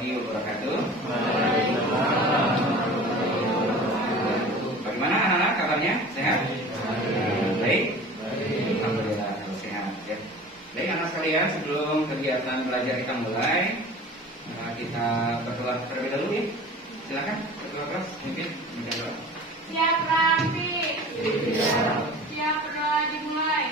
warahmatullahi wabarakatuh. Bagaimana anak-anak kabarnya? Sehat? Baik? Alhamdulillah sehat ya. Baik anak sekalian, sebelum kegiatan belajar kita mulai, kita berdoa terlebih dahulu ya. Silakan berdoa keras, mungkin berdoa. Siap Rampi. Siap berdoa dimulai.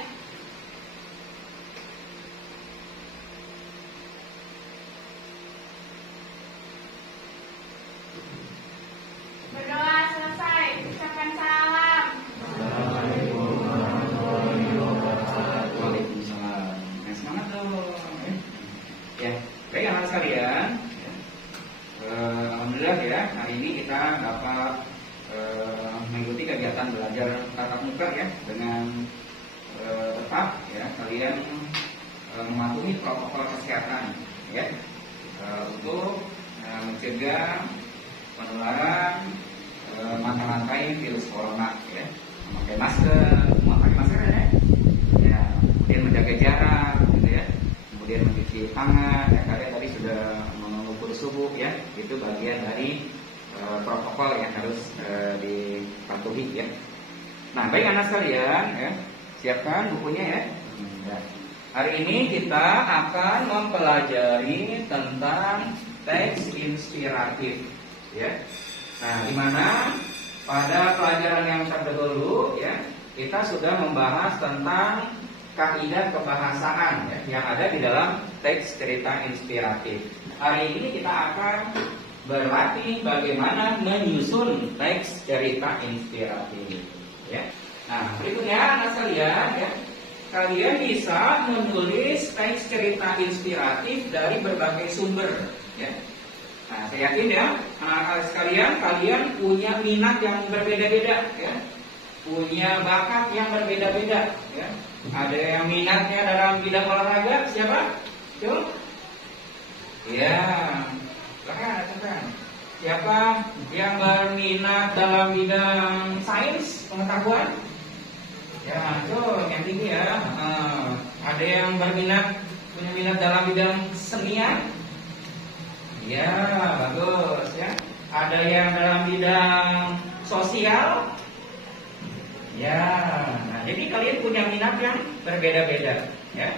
Berdoa selesai, ucapkan salam. Waalaikumsalam. Semangat dong. Ya, baik anak sekalian. Alhamdulillah ya, hari ini kita dapat mengikuti kegiatan belajar tatap muka ya dengan tepat ya. Kalian mematuhi protokol kesehatan ya untuk mencegah penularan mata rantai virus corona ya. Memakai masker, semua pakai masker ya. Ya, kemudian menjaga jarak gitu ya. Kemudian mencuci tangan ya, kalian tadi sudah mengukur suhu ya. Itu bagian dari protokol yang harus dipatuhi ya. Nah, baik anak sekalian ya, siapkan bukunya ya. Hari ini kita akan mempelajari tentang teks inspiratif ya. Nah, di mana pada pelajaran yang terdahulu ya, kita sudah membahas tentang kaidah kebahasaan ya, yang ada di dalam teks cerita inspiratif. Hari ini kita akan berlatih bagaimana menyusun teks cerita inspiratif ya. Nah, berikutnya anak sekalian ya, kalian bisa menulis teks cerita inspiratif dari berbagai sumber ya. Nah, saya yakin ya, anak-anak sekalian, kalian punya minat yang berbeda-beda ya. Punya bakat yang berbeda-beda ya. Ada yang minatnya dalam bidang olahraga, siapa? Coba. Ya, silakan. Siapa yang berminat dalam bidang sains pengetahuan? Ya, tuh yang tinggi ya. Ada yang punya minat dalam bidang senian? Ya, bagus ya. Ada yang dalam bidang sosial? Ya, nah jadi kalian punya minat yang berbeda-beda ya.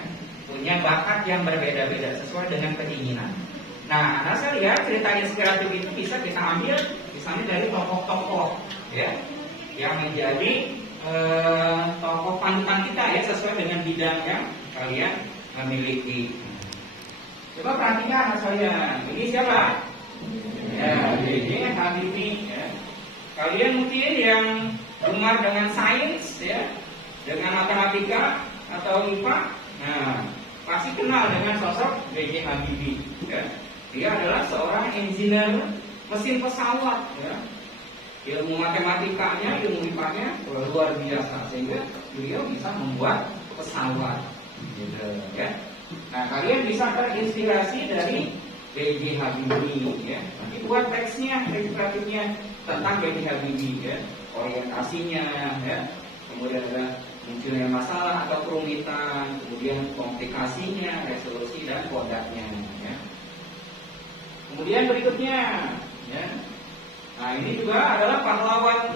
Punya bakat yang berbeda-beda sesuai dengan keinginan. Nah, anak saya lihat cerita inspiratif itu bisa kita ambil misalnya dari tokoh-tokoh ya, yang menjadi tokoh panutan kita ya, sesuai dengan bidang yang kalian memiliki. Coba perhatikan anak saya, ini siapa? Ya, ini Habibie ya. Kalian mungkin yang gemar dengan sains ya, dengan matematika atau IPA, nah pasti kenal dengan sosok B.J. Habibie ya. Dia adalah seorang engineer mesin pesawat ya. Ilmu matematikanya, ilmu IPA-nya luar biasa sehingga beliau bisa membuat pesawat gitu ya. Nah, kalian bisa terinspirasi dari B.J. Habibie ya. Nanti buat teksnya, inspiratifnya tentang B.J. Habibie ya. Orientasinya ya. Kemudian ada munculnya masalah atau kerumitan, kemudian komplikasinya, resolusi dan kodaknya ya. Kemudian berikutnya ya. Nah, ini juga adalah pahlawan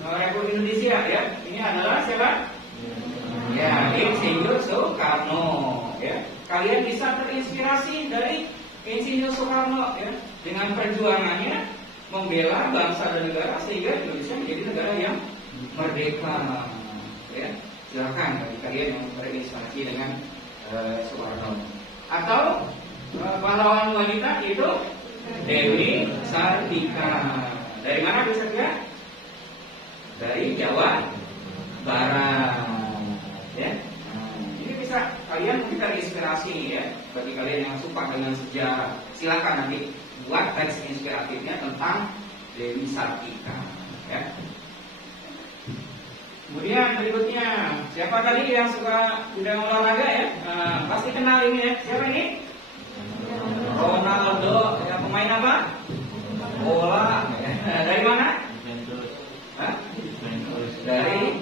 Republik Indonesia ya. Ini adalah siapa? Ya, Insinyur Soekarno ya. Kalian bisa terinspirasi dari Insinyur Soekarno ya, dengan perjuangannya membela bangsa dan negara sehingga Indonesia menjadi negara yang merdeka ya. Silakan bagi kalian yang terinspirasi dengan Soekarno. Atau pahlawan wanita itu Dewi Sartika. Dari mana bisa dia? Dari Jawa Barat ya. Ini bisa kalian mungkin terinspirasi ya. Bagi kalian yang suka dengan sejarah, silakan nanti buat teks inspiratifnya tentang Dewi Sartika ya. Kemudian berikutnya, siapa tadi yang suka bidang olahraga ya? Pasti kenal ini ya. Siapa ini? Ronaldo ya, pemain apa? Bola ya. Dari mana? Dari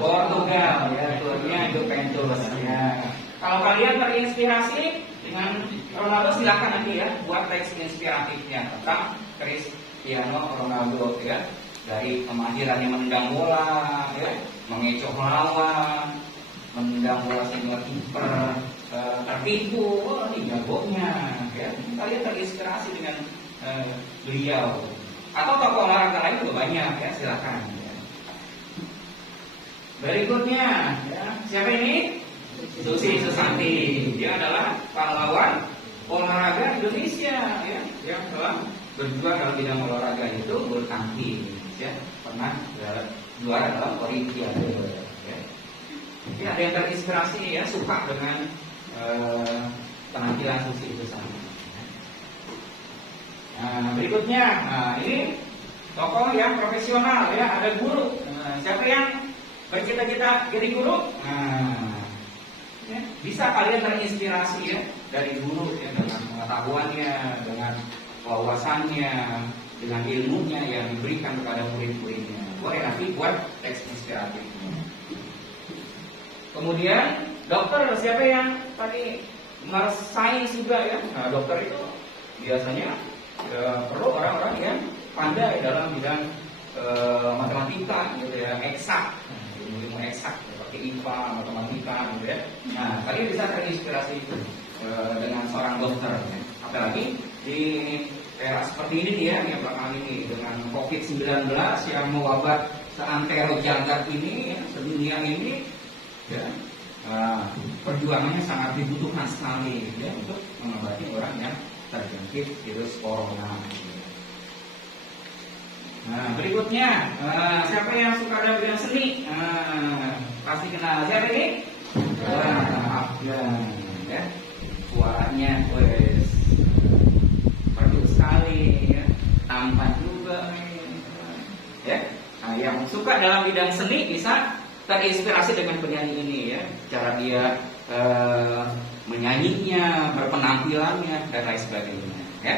Portugal ya, klubnya Juventus ya. Kalau kalian terinspirasi dengan Ronaldo, silakan nanti ya buat teks inspiratifnya tentang Cristiano Ronaldo ya. Dari kemahirannya menendang bola, ya, mengecoh lawan, menendang bola sehingga kiper tertipu, ini jagonya, ya. Kalian terinspirasi dengan beliau. Atau tokoh olahraga lain juga banyak, ya, silakan. Ya. Berikutnya, ya, siapa ini? Susi Susanti. Dia adalah pahlawan olahraga Indonesia, ya, yang telah berjuang dalam bidang olahraga itu bulu tangkis, ya, pernah juara dalam Olimpiade, ya. Jadi ada yang terinspirasi, ya, suka dengan penampilan Susi Susanti. Nah, berikutnya, ini tokoh yang profesional, ya, ada guru. Siapa yang bercita-cita jadi guru? Ya, bisa kalian terinspirasi ya dari guru ya, dengan pengetahuannya, dengan wawasannya, dengan ilmunya yang diberikan kepada murid-muridnya. Boleh nanti buat teks inspiratifnya. Kemudian dokter, siapa yang tadi sains juga ya? Nah, dokter itu biasanya perlu orang-orang yang pandai dalam bidang matematika gitu ya, eksak, ilmu eksak seperti IPA, matematika gitu ya. Nah, kalian bisa terinspirasi itu dengan seorang dokter ya. Apalagi di era seperti ini nih ya, yang belakangan ini dengan COVID-19 yang mewabah seantero jagat ini, ya, sedunia ini ya. Perjuangannya sangat dibutuhkan sekali ya, untuk mengobati orang yang terjangkit virus corona. Nah, berikutnya siapa yang suka dalam bidang seni? Pasti kenal siapa ini? Afgan, ya. Suaranya wes merdu sekali, ya. Tampan juga, ya. Nah, yang suka dalam bidang seni bisa terinspirasi dengan penyanyi ini, ya. Cara dia menyanyinya, berpenampilannya dan lain sebagainya, ya.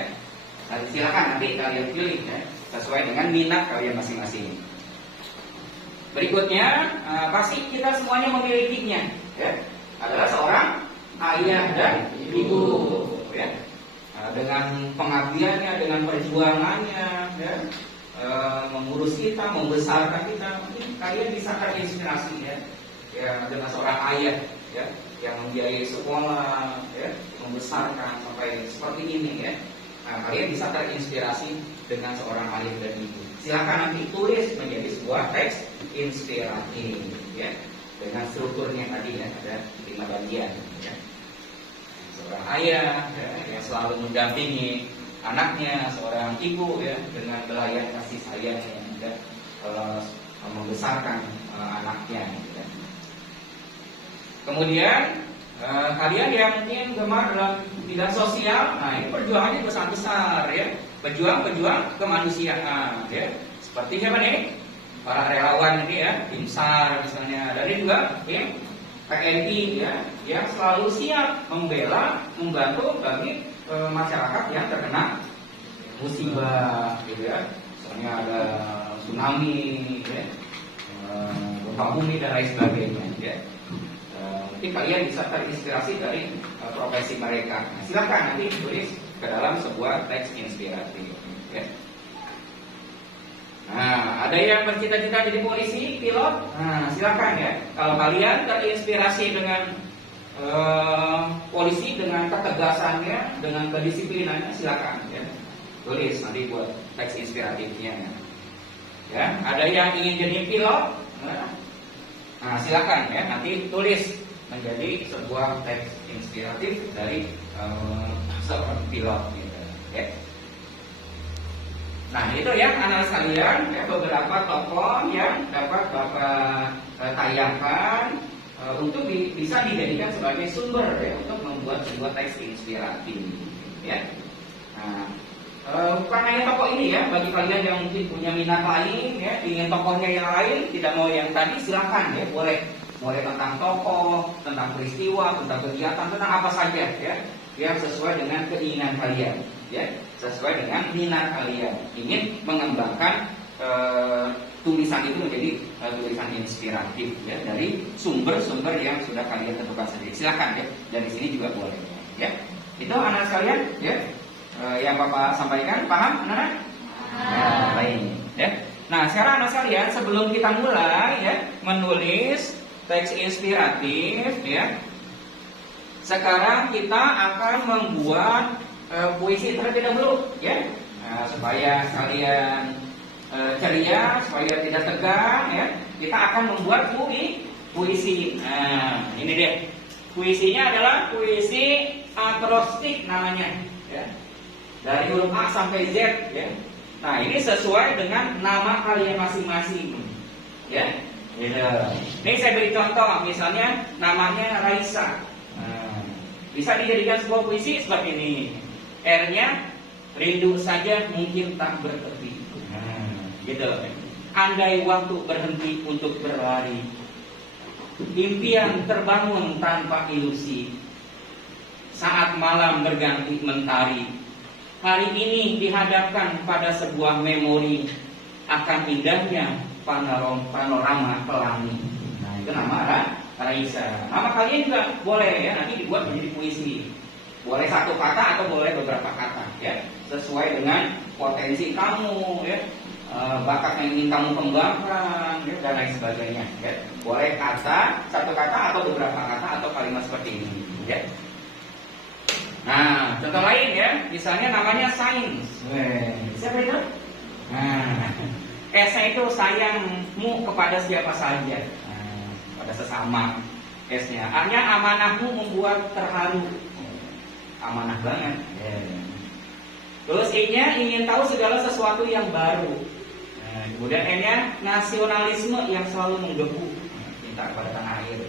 Nah, silakan nanti kalian pilih, ya, sesuai dengan minat kalian masing-masing. Berikutnya, pasti kita semuanya memilikinya, ya. Adalah seorang ayah dan ibu, ya. Dengan pengabdiannya, dengan perjuangannya, ya, mengurus kita, membesarkan kita. Mungkin kalian bisa terinspirasi, ya, ya, dengan seorang ayah, ya, yang membiayai sekolah, ya, membesarkan sampai seperti ini, ya. Nah, kalian bisa terinspirasi dengan seorang ayah dan ibu. Silakan nanti tulis menjadi sebuah teks inspiratif, ya, dengan strukturnya tadi, ya, ada 5 bagian, ya. Seorang ayah, ya, yang selalu mendampingi anaknya, seorang ibu, ya, dengan belayan kasih sayangnya, ya, membesarkan anaknya, ya. Kemudian kalian yang mungkin gemar dalam bidang sosial, nah ini perjuangannya besar-besar, ya, pejuang-pejuang kemanusiaan, ya, seperti siapa nih? Para relawan ini, ya, tim SAR misalnya, dan ini juga ya, PNI, ya, yang selalu siap membela, membantu bagi masyarakat yang terkena musibah, gitu ya, misalnya ada tsunami, ya, gempa bumi dan lain sebagainya, ya. Nanti kalian bisa terinspirasi dari profesi mereka. Nah, silakan nanti tulis ke dalam sebuah teks inspiratif, ya. Nah, ada yang bercita-cita jadi polisi, pilot. Nah, silakan ya. Kalau kalian terinspirasi dengan polisi, dengan ketegasannya, dengan kedisiplinannya, silakan ya. Tulis nanti buat teks inspiratifnya. Ya, ada yang ingin jadi pilot. Nah, silakan ya. Nanti tulis menjadi sebuah teks inspiratif dari seorang pilot, gitu, ya. Nah, itu ya anak sekalian, ya, beberapa tokoh yang dapat Bapak tayangkan untuk bisa dijadikan sebagai sumber, ya, untuk membuat sebuah teks inspiratif, ya. Nah, bukan hanya tokoh ini ya, bagi kalian yang mungkin punya minat lain, ya, ingin tokohnya yang lain, tidak mau yang tadi, silakan ya, boleh tentang tokoh, tentang peristiwa, tentang kegiatan, tentang apa saja, ya, yang sesuai dengan keinginan kalian, ya, sesuai dengan minat kalian, ingin mengembangkan tulisan itu menjadi tulisan inspiratif ya dari sumber-sumber yang sudah kalian tentukan sendiri. Silakan ya, dari sini juga boleh ya. Itu anak sekalian ya, yang Bapak sampaikan, paham anak-anak? Ya, baik ya. Nah, sekarang anak sekalian, sebelum kita mulai ya menulis teks inspiratif ya, sekarang kita akan membuat puisi terlebih dahulu ya. Nah, supaya kalian ceria, supaya tidak tegang ya, kita akan membuat puisi. Nah, ini deh. Puisinya adalah puisi akrostik namanya ya. Dari huruf A sampai Z ya. Nah, ini sesuai dengan nama kalian masing-masing ya. Gitu. Ini saya beri contoh, misalnya namanya Raisa. Nah, bisa dijadikan sebuah puisi seperti ini. R-nya rindu saja mungkin tak bertepi. Gitu. Andai waktu berhenti untuk berlari, impian terbangun tanpa ilusi, saat malam berganti mentari, hari ini dihadapkan pada sebuah memori akan indahnya panorama pelangi. Nah, itu nama Raisa. Nama kalian juga boleh ya, nanti dibuat menjadi puisi. Boleh satu kata atau boleh beberapa kata ya, sesuai dengan potensi kamu ya, bakat yang ingin kamu kembangkan ya, dan lain sebagainya ya. Boleh kata, satu kata atau beberapa kata atau kalimat seperti ini ya. Nah, contoh lain ya, misalnya namanya sains. Siapa itu? Nah, S-nya itu sayangmu kepada siapa saja, pada sesama. S-nya, A-nya amanahmu membuat terharu. Amanah banget. Terus I-nya ingin tahu segala sesuatu yang baru. Nah, kemudian N-nya nasionalisme yang selalu menggebu, cinta kepada tanah air.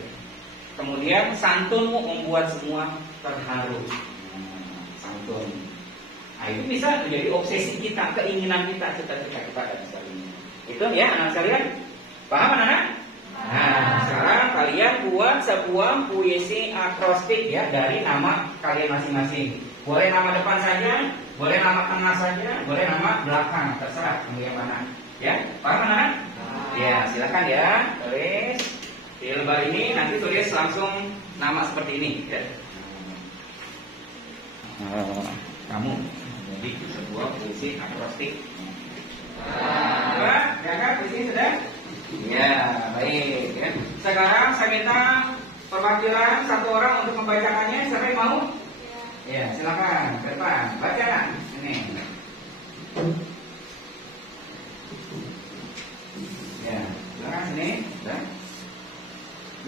Kemudian santunmu membuat semua terharu. Santun. Nah, itu bisa menjadi obsesi kita, keinginan kita, cita-cita kita dan sebagainya. Itu ya anak sekalian. Paham anak-anak? Nah, sekarang kalian buat sebuah puisi akrostik ya dari nama kalian masing-masing. Boleh nama depan saja, boleh nama tengah saja, boleh nama belakang, terserah kamu yang mana. Ya, paham anak? Ya, silakan ya, tulis di lembar ini, nanti tulis langsung nama seperti ini. Ya. Kamu jadi sebuah puisi akrostik. Sudah? Ya kan? Puisi sudah? Ya, baik. Ya. Sekarang saya minta perwakilan satu orang untuk membacakannya. Siapa yang mau? Ya, silakan ke depan. Baca kan? Ini. Ya, silakan sini. Sudah?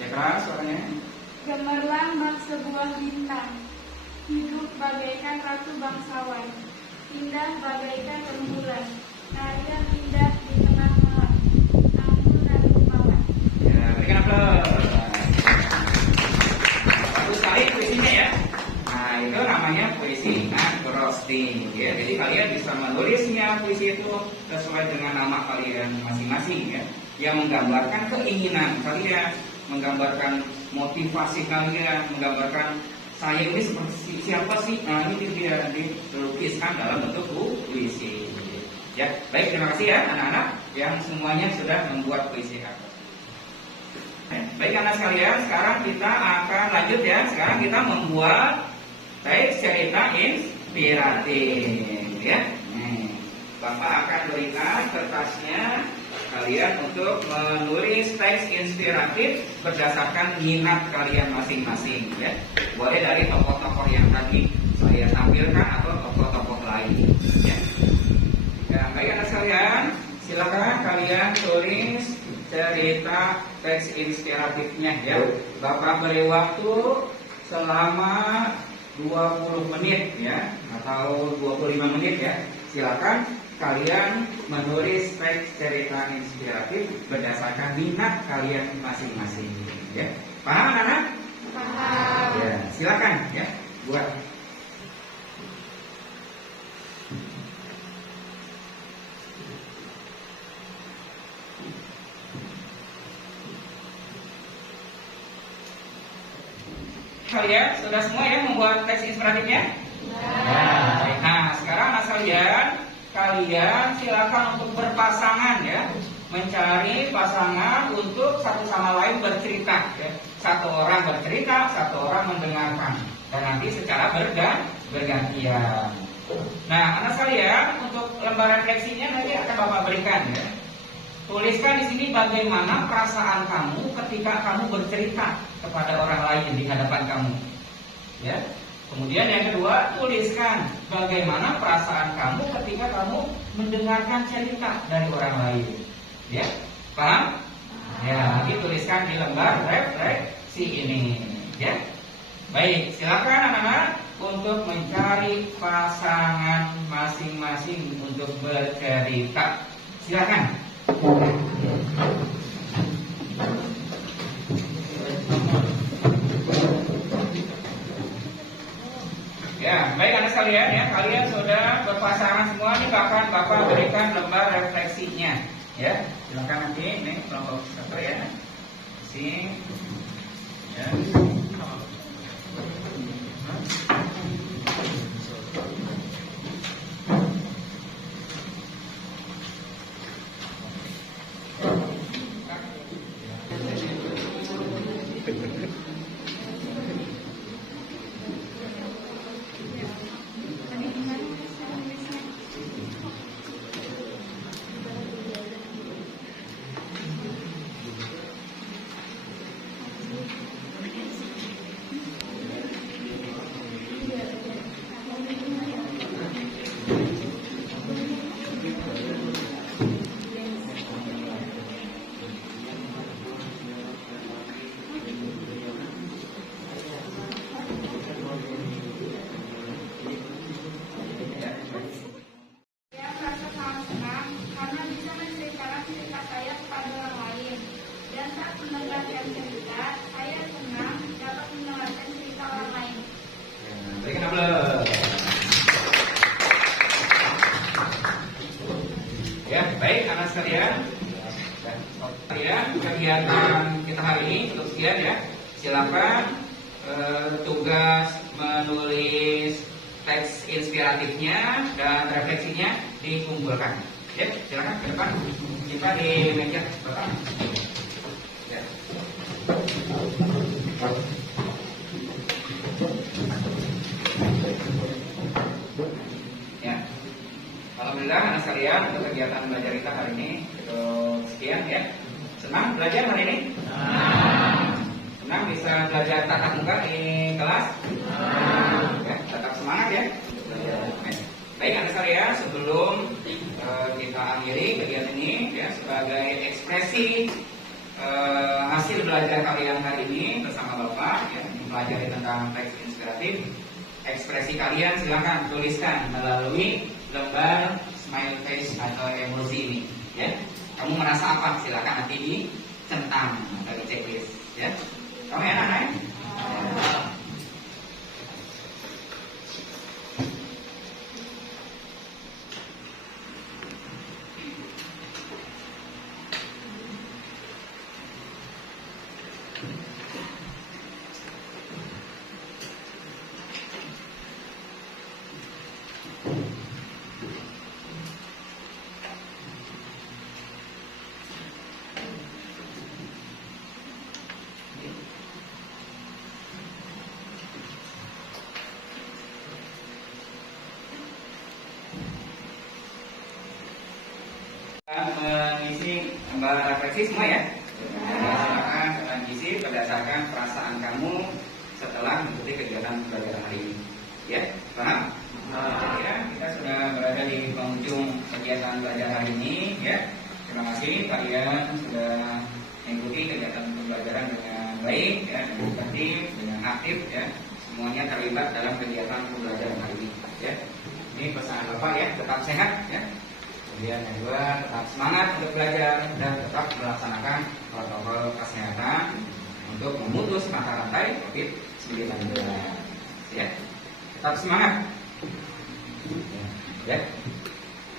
Ya keras suaranya. Gemerlambang sebuah bintang, hidup bagaikan ratu bangsawan, indah bagaikan rembulan, narian indah di tengah malam, anggun dan rupawan. Ya, berikan aplaus. Bagus sekali puisinya ya. Nah, itu namanya puisi akrostik ya. Jadi kalian bisa menulisnya puisi itu sesuai dengan nama kalian masing-masing ya, yang menggambarkan keinginan kalian, menggambarkan motivasi kalian, menggambarkan saya ini seperti siapa sih. Nah, ini dia dilukiskan dalam bentuk puisi. Ya, baik, terima kasih ya anak-anak yang semuanya sudah membuat puisi akrostik. Baik anak sekalian, sekarang kita akan lanjut ya. Sekarang kita membuat teks cerita inspiratif ya. Bapak akan berikan kertasnya kalian untuk menulis teks inspiratif berdasarkan minat kalian masing-masing ya. Boleh dari tokoh-tokoh yang tadi saya tampilkan atau tokoh-tokoh lain ya. Ya, baik anak sekalian, silakan kalian tulis cerita teks inspiratifnya ya. Bapak beri waktu selama 20 menit ya, atau 25 menit ya. Silakan kalian menulis teks cerita inspiratif berdasarkan minat kalian masing-masing ya. Paham anak-anak? Paham. Ya, silakan ya buat. Kalian sudah semua ya membuat teks inspiratifnya? Ya. Nah, sekarang anak kalian kalian silakan untuk berpasangan ya, mencari pasangan untuk satu sama lain bercerita ya. Satu orang bercerita, satu orang mendengarkan, dan nanti secara bergantian. Nah, anak sekalian, untuk lembar refleksinya nanti akan Bapak berikan ya. Tuliskan di sini bagaimana perasaan kamu ketika kamu bercerita kepada orang lain di hadapan kamu. Ya. Kemudian yang kedua, tuliskan bagaimana perasaan kamu ketika kamu mendengarkan cerita dari orang lain. Ya, paham? Ya, nanti tuliskan di lembar refleksi ini. Ya, baik. Silakan anak-anak untuk mencari pasangan masing-masing untuk bercerita. Silakan. Ya, baik anak sekalian ya, kalian sudah berpasangan semua nih, bahkan Bapak berikan lembar refleksinya. Ya, silakan nanti ini kelompok satu ya. Sini. Ya. Ya, baik anak sekalian. Kegiatan kita hari ini cukup sekian ya. Silakan tugas menulis teks inspiratifnya dan refleksinya dikumpulkan. Ya, silakan ke depan. Kita di meja Bapak. Ya. Ya. Alhamdulillah anak sekalian, untuk kegiatan belajar kita hari ini cukup sekian ya. Senang belajar hari ini? Senang bisa belajar tatap muka di kelas? Ya, tetap semangat ya. Baik anak sekalian, sebelum kita akhiri kegiatan ini ya, sebagai ekspresi hasil belajar kalian hari ini bersama Bapak ya, mempelajari tentang teks inspiratif. Ekspresi kalian silakan tuliskan melalui lembar smile face atau emoji ini ya. Kamu merasa apa? Silakan nanti dicentang atau di checklist ya. Kamu enak ya? Mengisi lembar refleksi semua ya. Silakan kalian isi berdasarkan perasaan kamu setelah mengikuti kegiatan pembelajaran hari ini. Ya, paham? Ya, kita sudah berada di penghujung kegiatan belajar hari ini ya. Terima kasih kalian sudah mengikuti kegiatan pembelajaran dengan baik ya, dengan tertib, dengan aktif ya. Semuanya terlibat dalam kegiatan pembelajaran hari ini ya. Ini pesan Bapak ya, tetap sehat ya. Kemudian yang kedua, tetap semangat untuk belajar dan tetap melaksanakan protokol kesehatan untuk memutus mata rantai COVID-19. Ya, tetap semangat. Ya,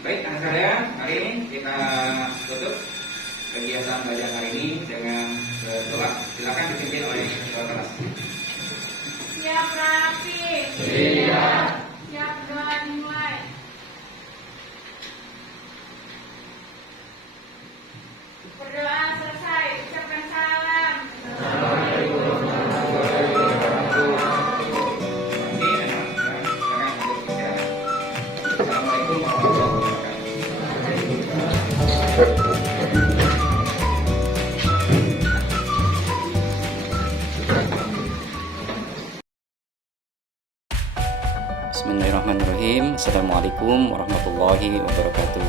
baik anak sekalian, hari ini kita tutup kegiatan belajar hari ini dengan doa. Silakan dipimpin oleh ketua kelas. Siap rapi. Siap. Siap doa dimulai. Bismillahirrahmanirrahim. Assalamualaikum warahmatullahi wabarakatuh.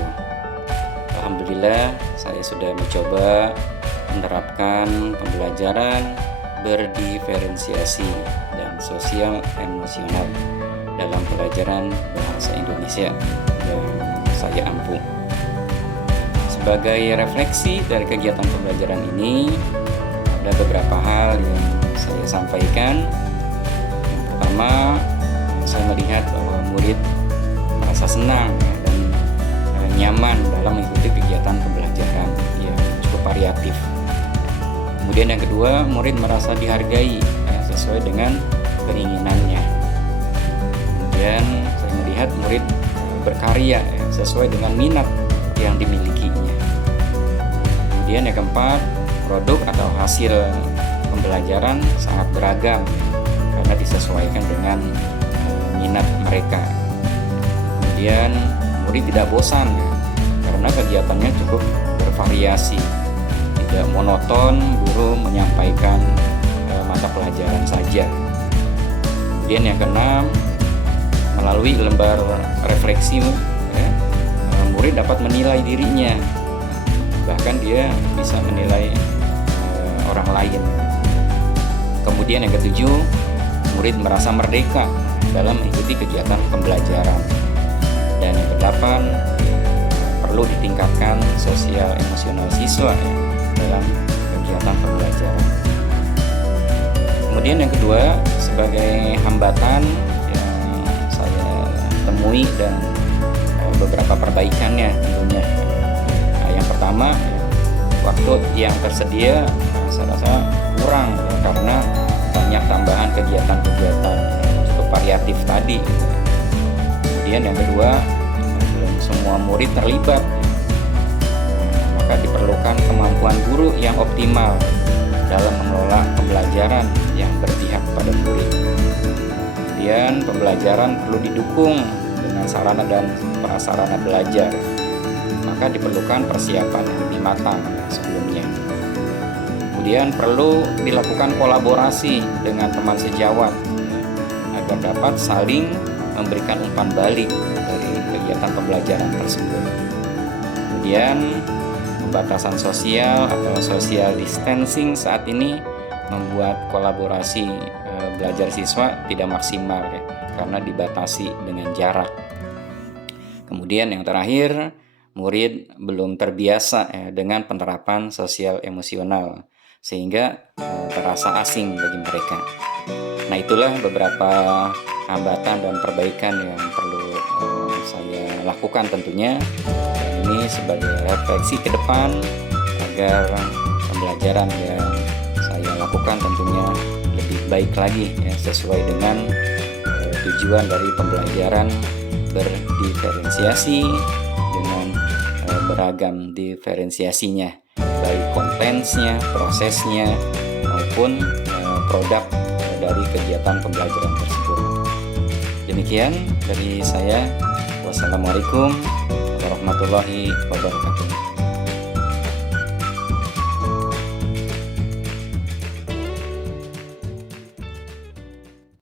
Alhamdulillah, saya sudah mencoba menerapkan pembelajaran berdiferensiasi dan sosial emosional dalam pelajaran bahasa Indonesia yang saya ampuh. Sebagai refleksi dari kegiatan pembelajaran ini, ada beberapa hal yang saya sampaikan. Yang pertama, saya melihat bahwa murid merasa senang dan nyaman dalam mengikuti kegiatan pembelajaran yang cukup variatif. Kemudian yang kedua, murid merasa dihargai sesuai dengan keinginannya. Kemudian saya melihat murid berkarya sesuai dengan minat yang dimilikinya. Kemudian yang keempat, produk atau hasil pembelajaran sangat beragam karena disesuaikan dengan minat mereka. Kemudian murid tidak bosan karena kegiatannya cukup bervariasi, tidak monoton guru menyampaikan mata pelajaran saja. Kemudian yang keenam, melalui lembar refleksi murid dapat menilai dirinya, bahkan dia bisa menilai orang lain. Kemudian yang ketujuh, murid merasa merdeka dalam mengikuti kegiatan pembelajaran. Dan yang kedelapan, perlu ditingkatkan sosial emosional siswa dalam kegiatan pembelajaran. Kemudian yang kedua, sebagai hambatan yang saya temui dan beberapa perbaikannya tentunya. Yang pertama, waktu yang tersedia saya rasa kurang karena banyak tambahan kegiatan-kegiatan variatif tadi. Kemudian yang kedua, belum semua murid terlibat, maka diperlukan kemampuan guru yang optimal dalam mengelola pembelajaran yang berpihak pada murid. Kemudian pembelajaran perlu didukung dengan sarana dan prasarana belajar, maka diperlukan persiapan yang lebih matang sebelumnya. Kemudian perlu dilakukan kolaborasi dengan teman sejawat agar dapat saling memberikan umpan balik dari kegiatan pembelajaran tersebut. Kemudian pembatasan sosial atau social distancing saat ini membuat kolaborasi belajar siswa tidak maksimal karena dibatasi dengan jarak. Kemudian yang terakhir, murid belum terbiasa dengan penerapan sosial emosional sehingga terasa asing bagi mereka. Nah, itulah beberapa hambatan dan perbaikan yang perlu saya lakukan tentunya. Dan ini sebagai refleksi ke depan agar pembelajaran yang saya lakukan tentunya lebih baik lagi sesuai dengan tujuan dari pembelajaran berdiferensiasi dengan beragam diferensiasinya, baik kontennya, prosesnya maupun produk dari kegiatan pembelajaran tersebut. Demikian dari saya. Wassalamualaikum warahmatullahi wabarakatuh.